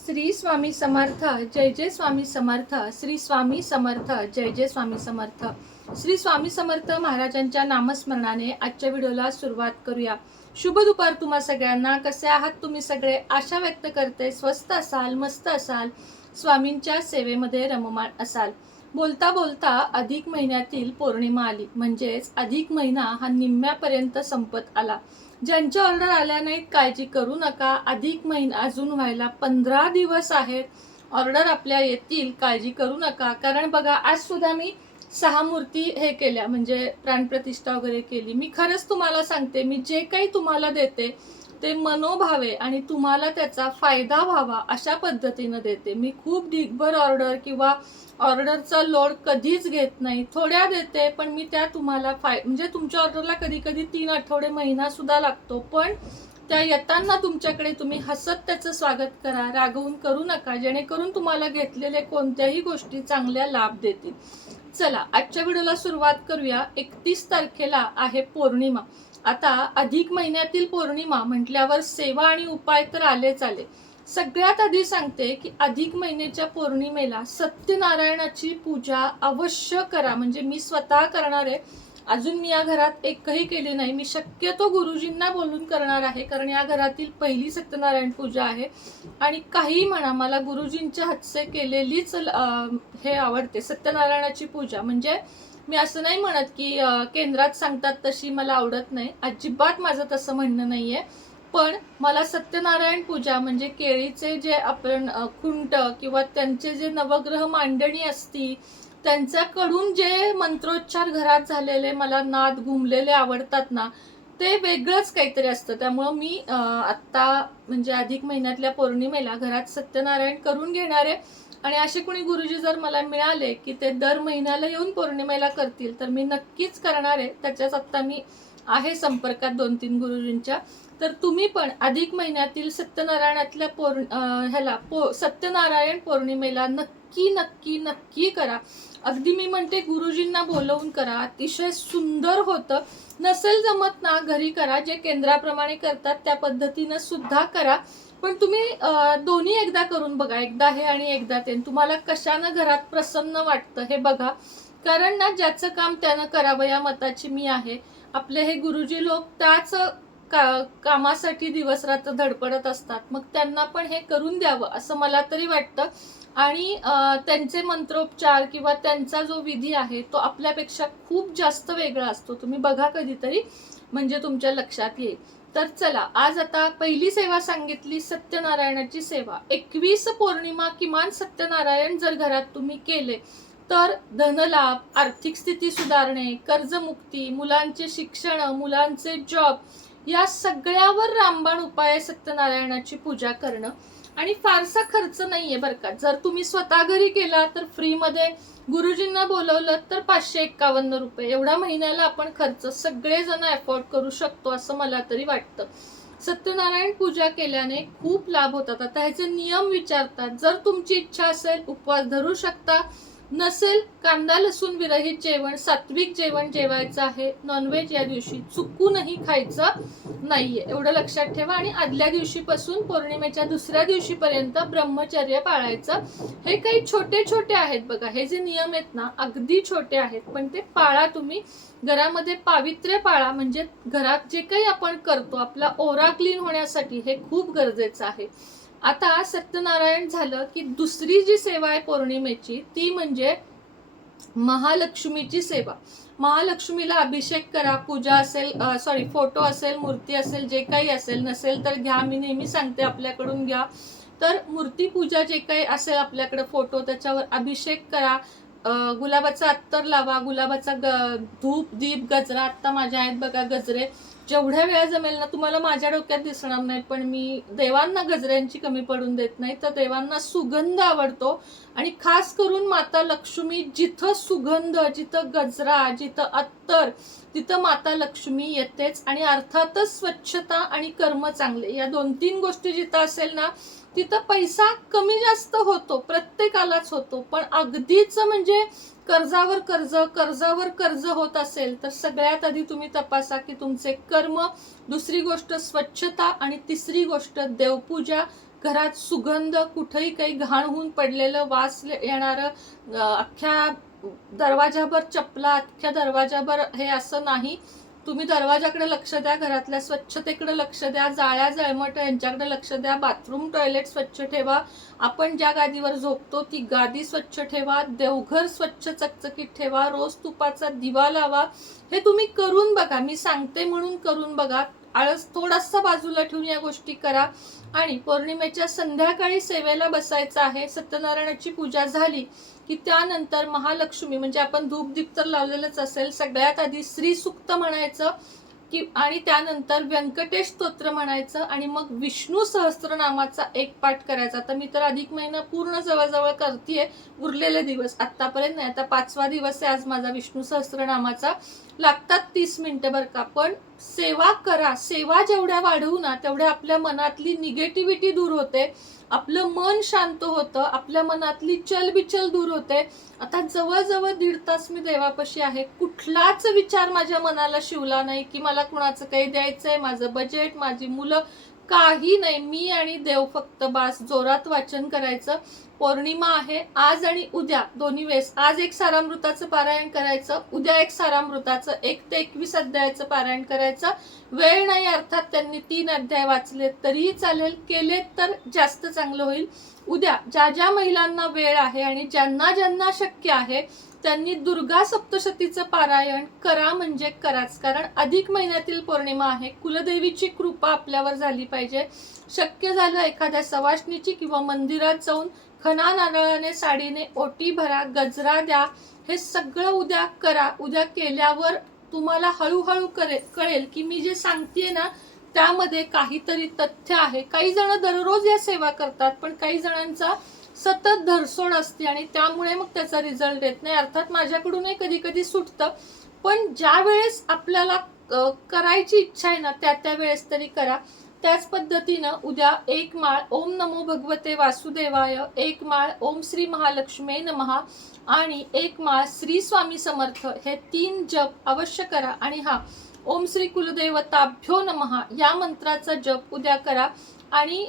श्री स्वामी समर्थ, जय जय स्वामी समर्थ. श्री स्वामी समर्थ, जय जय स्वामी समर्थ. श्री स्वामी समर्थ महाराजांच्या नामस्मरणाने आजच्या व्हिडिओला सुरुवात करूया. शुभ दुपार तुम्हा सगळ्यांना. कसे आहात तुम्ही सगळे? आशा व्यक्त करते स्वस्त असाल, मस्त असाल, स्वामींच्या सेवेमध्ये रममाण असाल. बोलता बोलता अधिक महिन्यातील पौर्णिमा आली, म्हणजेच अधिक महिना हा निम्म्यापर्यंत संपत आला. ज्यांच्या ऑर्डर आल्या नाहीत काळजी करू नका, अधिक महिना अजून व्हायला 15 दिवस आहेत. ऑर्डर आपल्या येतील, काळजी करू नका. कारण बघा, आज सुद्धा मी 6 मूर्ती हे केल्या, म्हणजे प्राणप्रतिष्ठा वगैरे केली. मी खरंच तुम्हाला सांगते, मी जे काही तुम्हाला देते ते मनोभावे आणि तुम्हाला त्याचा फायदा व्हावा अशा पद्धतीनं देते. मी खूप ढिगभर ऑर्डर किंवा ऑर्डरचा लोड कधीच घेत नाही. थोड्या देते, पण मी त्या तुम्हाला म्हणजे तुमच्या ऑर्डरला कधी कधी 3 आठवडे, महिना सुद्धा लागतो, पण त्या येताना तुमच्याकडे तुम्ही हसत त्याचं स्वागत करा, रागवून करू नका, जेणेकरून तुम्हाला घेतलेले कोणत्याही गोष्टी चांगल्या लाभ देतील. चला, आजच्या व्हिडिओला सुरुवात करूया. 31 तारखेला आहे पौर्णिमा. आता अधिक महिन्यातील पौर्णिमा म्हटल्यावर सेवा आणि उपाय तर आलेच आले. सगळ्यात आधी सांगते की अधिक महिन्याच्या पौर्णिमेला सत्यनारायणाची पूजा अवश्य करा. म्हणजे मी स्वतः करणार आहे. अजून मी या घरात एकही केली नाही. मी शक्यतो गुरुजींना बोलून करणार आहे, कारण या घरातील पहिली सत्यनारायण पूजा आहे. आणि काही म्हणा, मला गुरुजींच्या हातचे केलेलीच हे आवडते, सत्यनारायणाची पूजा. म्हणजे मी असं नाही म्हणत की केंद्रात सांगतात तशी मला आवडत नाही, अजिबात माझं तसं म्हणणं नाहीये. पण मला सत्यनारायण पूजा म्हणजे केळीचे जे आपण खुंट किंवा त्यांचे जे नवग्रह मांडणी असती, त्यांच्याकडून जे मंत्रोच्चार घरात झालेले, मला नाद घुमलेले आवडतात ना, ते वेगळंच काहीतरी असतं. त्यामुळं मी आत्ता म्हणजे अधिक महिन्यातल्या पौर्णिमेला घरात सत्यनारायण करून घेणार आहे. आणि असे कोणी गुरुजी जर मला मिळाले की ते दर महिन्याला येऊन पौर्णिमेला करतील, तर मी नक्कीच करणार आहे. त्याच्याच आत्ता मी आहे संपर्कात 2-3 गुरुजींच्या. तर तुम्ही पण अधिक महिन्यातील सत्यनारायणातल्या सत्यनारायण पौर्णिमेला नक्की नक्की नक्की करा. अगदी मी म्हणते गुरुजींना बोलवून करा, अतिशय सुंदर होतं. नसेल जमत ना, घरी करा, जे केंद्राप्रमाणे करतात त्या पद्धतीनं सुद्धा करा. पण तुम्ही दोन्ही एकदा करून बघा, एकदा हे आणि एकदा ते. तुम्हाला कशानं घरात प्रसन्न वाटतं हे बघा. कारण ना, ज्याचं काम त्यानं करावं या मताची मी आहे. आपले हे गुरुजी लोक त्याच कामासाठी दिवस रात्र धडपडत असतात, मग त्यांना पण हे करून द्यावं असं मला तरी वाटतं. आणि त्यांचे मंत्रोपचार किंवा त्यांचा जो विधी आहे तो आपल्यापेक्षा खूप जास्त वेगळा असतो. तुम्ही बघा कधीतरी, म्हणजे तुमच्या लक्षात येईल. तर चला, आज आता पहिली सेवा सांगितली, सत्यनारायणाची सेवा. 21 पौर्णिमा किमान सत्यनारायण जर घरात तुम्ही केले तर धनलाभ, आर्थिक स्थिती सुधारणे, कर्जमुक्ती, मुलांचे शिक्षण, मुलांचे जॉब, या सगळ्यावर रामबाण उपाय सत्यनारायणाची पूजा करणं. आणि फारसा खर्च नाहीये बरं का. जर तुम्ही स्वतः घरी केला तर फ्रीमध्ये, गुरुजींना बोलवलं तर 551 रुपये, एवढा महिन्याला आपण खर्च सगळेजण अफोर्ड करू शकतो असं मला तरी वाटतं. सत्यनारायण पूजा केल्याने खूप लाभ होतात. आता ह्याचे नियम विचारतात. जर तुमची इच्छा असेल उपवास धरू शकता, नसेल कांदा लसूण विरहित जेवण, सात्विक जेवण जेवायचं आहे. नॉनव्हेज या दिवशी चुकूनही खायचं नाहीये, एवढं लक्षात ठेवा. आणि आदल्या दिवशीपासून पौर्णिमेच्या दुसऱ्या दिवशीपर्यंत ब्रह्मचर्य पाळायचं. हे काही छोटे छोटे आहेत बघा, हे जे नियम आहेत ना, अगदी छोटे आहेत, पण ते पाळा तुम्ही. घरामध्ये पावित्र्य पाळा. म्हणजे घरात जे काही आपण करतो, आपला ओरा क्लीन होण्यासाठी हे खूप गरजेचं आहे. आता सत्यनारायण झालं की दुसरी जी सेवा आहे पौर्णिमेची, ती म्हणजे महालक्ष्मीची सेवा. महालक्ष्मीला अभिषेक करा. पूजा असेल, फोटो असेल, मूर्ती असेल, जे काही असेल, नसेल तर घ्या. मी नेहमी सांगते आपल्याकडून घ्या. तर मूर्ती पूजा जे काही असेल आपल्याकडे, फोटो, त्याच्यावर अभिषेक करा. गुलाबाचा अत्तर लावा, गुलाबाचा धूप, दीप, गजरा. आता माझ्या आहेत बघा गजरे. जेवढ्या वेळा जमेल ना, तुम्हाला माझ्या डोक्यात दिसणार नाही, पण मी देवांना गजऱ्यांची कमी पडून देत नाही. तर देवांना सुगंध आवडतो, आणि खास करून माता लक्ष्मी, जिथं सुगंध, जिथं गजरा, जिथं अत्तर, तिथं माता लक्ष्मी येतेच. आणि अर्थातच स्वच्छता आणि कर्म चांगले, या 2-3 गोष्टी जिथं असेल ना, तिथं पैसा कमी जास्त होतो, प्रत्येकालाच होतो. पण अगदीच म्हणजे कर्जावर कर्ज, कर्जावर कर्ज होत असेल तर सगळ्यात आधी तुम्ही तपासा की तुमचे कर्म, दुसरी गोष्ट स्वच्छता, आणि तिसरी गोष्ट देवपूजा. घरात सुगंध, कुठेही काही घाण होऊन पडलेलं वास येणारं, अख्ख्या दरवाजाभर चपला, अख्ख्या दरवाजाभर हे असं नाही. तुम्ही दरवाजाकडे लक्ष द्या, घरातल्या स्वच्छतेकडे लक्ष द्या, जाळ्या जळमट यांच्याकडे लक्ष द्या, बाथरूम टॉयलेट स्वच्छ ठेवा, आपण ज्या गादीवर झोपतो ती गादी स्वच्छ ठेवा, देवघर स्वच्छ चकचकीत ठेवा, रोज तुपाचा दिवा लावा. हे तुम्ही करून बघा, मी सांगते म्हणून करून बघा. आळस थोडासा बाजूला ठेवून या गोष्टी करा. आणि पौर्णिमेच्या संध्याकाळी सेवेला बसायचं आहे. सत्यनारायणाची पूजा झाली की त्यानंतर महालक्ष्मी, म्हणजे आपण धूपदीप तर लावलेलंच असेल, सगळ्यात आधी श्री सूक्त म्हणायचं की आणि त्यानंतर व्यंकटेश स्तोत्र म्हणायचं आणि मग विष्णू सहस्त्रनामाचा एक पाठ करायचा. तर मी तर अधिक महिना पूर्ण जवळजवळ करतेय, उरलेले दिवस आतापर्यंत नाही, आता 5वा दिवस आहे आज माझा विष्णू सहस्त्रनामाचा. लागतात 30 मिनिटं बरं का, पण सेवा करा. सेवा जेवढ्या वाढवू ना तेवढ्या आपल्या मनातली निगेटिव्हिटी दूर होते, आपलं मन शांत होतं, आपल्या मनातली चलबिचल दूर होते. आता जवळजवळ 1.5 तास मी देवापाशी आहे, कुठलाच विचार माझ्या मनाला शिवला नाही की मला कुणाचं काही द्यायचंय, माझं बजेट, माझी मुलं, काही नाही. मी आणि देव फक्त बास. जोरात वाचन करायचं. पौर्णिमा आहे आज आणि उद्या दोन्ही वेळेस. आज एक सारामृताचं पारायण करायचं, उद्या एक सारामृताचं 1 ते 21 अध्यायाचं पारायण करायचं. वेळ नाही अर्थात त्यांनी 3 अध्याय वाचले तरीही चालेल, केले तर जास्त चांगलं होईल. उद्या ज्या ज्या महिलांना वेळ आहे आणि ज्यांना ज्यांना शक्य आहे त्यांनी दुर्गा सप्तशतीचं पारायण करा, म्हणजे कराच. कारण अधिक महिन्यातील पौर्णिमा आहे, कुलदेवीची कृपा आपल्यावर झाली पाहिजे. शक्य झालं एखाद्या सवाष्णीची किंवा मंदिरात जाऊन खणा नारळाने साडीने ओटी भरा, गजरा द्या, हे सगळं उद्या करा. उद्या केल्यावर तुम्हाला हळूहळू कळेल की मी जे सांगतेय ना त्यामध्ये काहीतरी तथ्य आहे. काही जण दररोज या सेवा करतात, पण काही जणांचा सतत धरसोड असते आणि त्यामुळे मग त्याचा रिझल्ट येत नाही. अर्थात माझ्याकडूनही कधी कधी सुटतं, पण ज्या वेळेस आपल्याला करायची इच्छा आहे ना त्या वेळेस तरी करा. त्याच पद्धतीनं उद्या 1 माळ ओम नमो भगवते वासुदेवाय, 1 माळ ओम श्री महालक्ष्मी नमः आणि 1 माळ श्री स्वामी समर्थ, हे 3 जप अवश्य करा. आणि हा ओम श्री कुलदेवताभ्यो नमः या मंत्राचा जप उद्या करा. आणि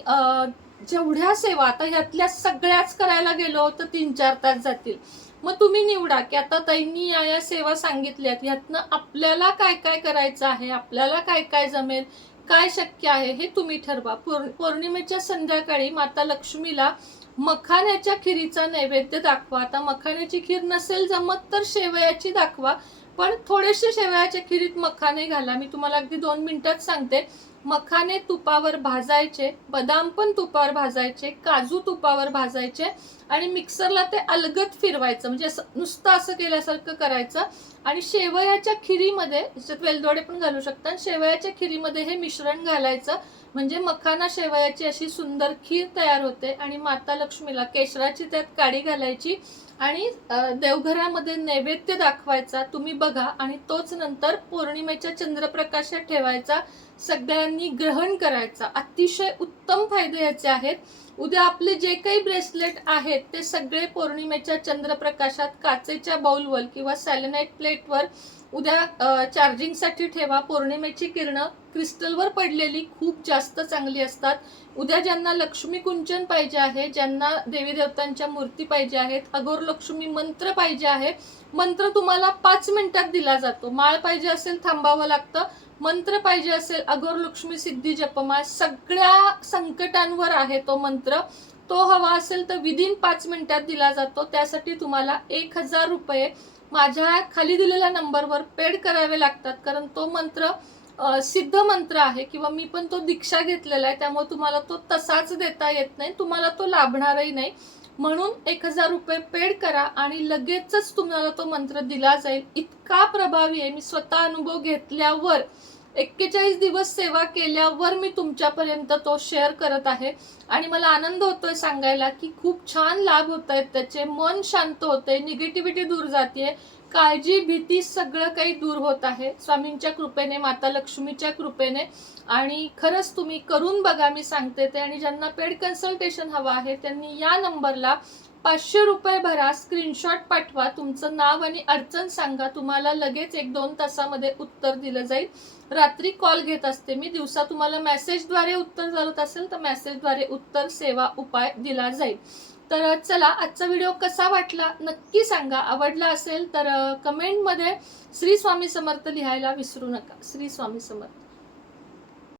जेवढ्या सेवा आता ह्यातल्या सगळ्याच करायला गेलो तर 3-4 तास जातील. मग तुम्ही निवडा की आता ताईंनी या सेवा सांगितल्यात, ह्यातनं आपल्याला काय काय करायचं आहे, आपल्याला काय काय जमेल, काय शक्य आहे हे तुम्ही ठरवा. पौर्णिमेच्या संध्याकाळी माता लक्ष्मीला मखाण्याच्या खिरीचा नैवेद्य दाखवा. आता मखाण्याची खीर नसेल जमत तर शेवयाची दाखवा, पण थोडेसे शेवयाच्या खिरीत मखाने घाला. मी तुम्हाला अगदी 2 मिनिटात सांगते. मखाने तुपावर भाजायचे, बदाम पण तुपावर भाजायचे, काजू तुपावर भाजायचे आणि मिक्सरला ते अलगद फिरवायचं, म्हणजे नुसतं असं केल्यासारखं करायचं. आणि शेवयाच्या खिरीमध्ये, त्याच्यात वेलदोडे पण घालू शकता, शेवयाच्या खिरीमध्ये हे मिश्रण घालायचं, म्हणजे मखाना शेवयाची अशी सुंदर खीर तयार होते. आणि माता लक्ष्मीला केशराची त्यात काडी घालायची आणि देवघरामध्ये नैवेद्य दाखवायचा. तुम्ही बघा आणि तोच नंतर पौर्णिमेच्या चंद्रप्रकाशात ठेवायचा, सगळ्यांनी ग्रहण करायचा. अतिशय उत्तम फायदे याचे आहेत. उद्या आपले जे काही ब्रेसलेट आहेत ते सगळे पौर्णिमेच्या चंद्रप्रकाशात काचेच्या बाउलवर किंवा सॅलेनाइट प्लेटवर उद्या चार्जिंगसाठी ठेवा. पौर्णिमेची किरणं क्रिस्टलवर पडलेली खूप जास्त चांगली असतात. उद्या ज्यांना लक्ष्मी कुंचन पाहिजे आहे, ज्यांना देवी देवतांच्या मूर्ती पाहिजे आहेत, अघोर लक्ष्मी मंत्र पाहिजे आहे, मंत्र तुम्हाला 5 मिनिटात दिला जातो. माळ पाहिजे असेल थांबावं लागतं, मंत्र पाहिजे असेल अघोर लक्ष्मी सिद्धी जपमाळ, सगळ्या संकटांवर आहे तो मंत्र. तो हवा असेल तर विदिन 5 मिनिटात दिला जातो. त्यासाठी तुम्हाला 1000 रुपये माझ्या खाली दिलेल्या नंबरवर पेड करावे लागतात, कारण तो मंत्र सिद्ध मंत्र आहे किंवा मी पण तो दीक्षा घेतलेला आहे, त्यामुळे तुम्हाला तो तसाच देता येत नाही, तुम्हाला तो लाभणारही नाही. म्हणून 1000 रुपये पेड करा आणि लगेचच तुम्हाला तो मंत्र दिला जाईल. इतका प्रभावी आहे. मी स्वतः अनुभव घेतल्यावर 41 दिवस सेवा केल्यावर मी तुमच्यापर्यंत तो शेअर करत आहे आणि मला आनंद होतोय सांगायला की खूप छान लाभ होत आहेत त्याचे. मन शांत होतंय, निगेटिव्हिटी दूर जाते, काळजी भीती सगळं काही दूर होत आहे स्वामींच्या कृपेने, माता लक्ष्मीच्या कृपेने. आणि खरंच तुम्ही करून बघा, मी सांगते ते. आणि ज्यांना पेड कन्सल्टेशन हवं आहे त्यांनी या नंबरला 500 रुपये भरा, स्क्रीनशॉट पाठवा, तुमचं नाव आणि अडचण सांगा, तुम्हाला लगेच 1-2 तासामध्ये उत्तर दिलं जाईल. रात्री कॉल घेत असते मी, दिवसा तुम्हाला मेसेजद्वारे उत्तर चालत असेल तर मेसेजद्वारे उत्तर सेवा उपाय दिला जाईल. तर चला, आजचा व्हिडिओ कसा वाटला नक्की सांगा. आवडला असेल तर कमेंटमध्ये श्री स्वामी समर्थ लिहायला विसरू नका. श्री स्वामी समर्थ.